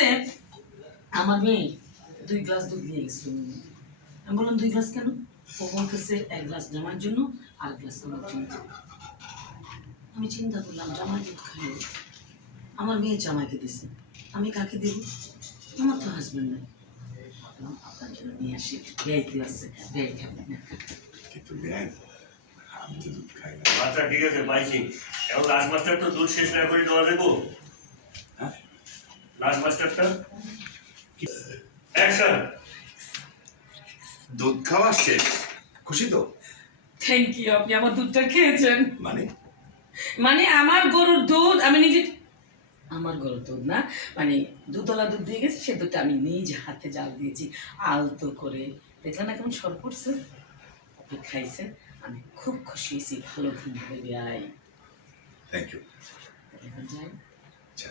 বলতেছে আমার মেয়ে 2 গ্লাস দুধ দিয়ে গেছিল। আমি বললাম 2 গ্লাস কেন? ও বলতেছে 1 গ্লাস জামার জন্য আর 1 গ্লাস আমার জন্য। আমি চিন্তা করলাম জামাই দুধ খাইল, আমার মেয়ে জামাইকে দিছে, আমি কাকে দেব? আমার তো হাজবেন্ড নাই। ভাবলাম আপনার জন্য নিয়ে আসি, বেয়াইতে আছে, বেয়াই খাবেন না। কিন্তু বেআইন আমি তো দুধ খাই না। আচ্ছা ঠিক আছে পাইছি। এখন লাস্ট মাস্টার তো দুধ শেষ না করে দেওয়া দেবো। হ্যাঁ লাস্ট মাস্টারটা অ্যাকশন। দুধ খাওয়া শেষ, খুশি তো? থ্যাংক ইউ, আপনি আমার দুধটা খেয়েছেন। মানে মানে আমার গরুর দুধ আমি নিজে, আমার গরুর দুধ না, মানে দুধওয়ালা দুধ দিয়ে গেছে, সে দুধটা আমি নিজ হাতে জাল দিয়েছি আলতো করে। দেখলেন না কেমন সর পড়ছে? আপনি খাইছেন, আমি খুব খুশি হয়েছি। ভালো ঘুম হবে। I thank you. এখন যাই। আচ্ছা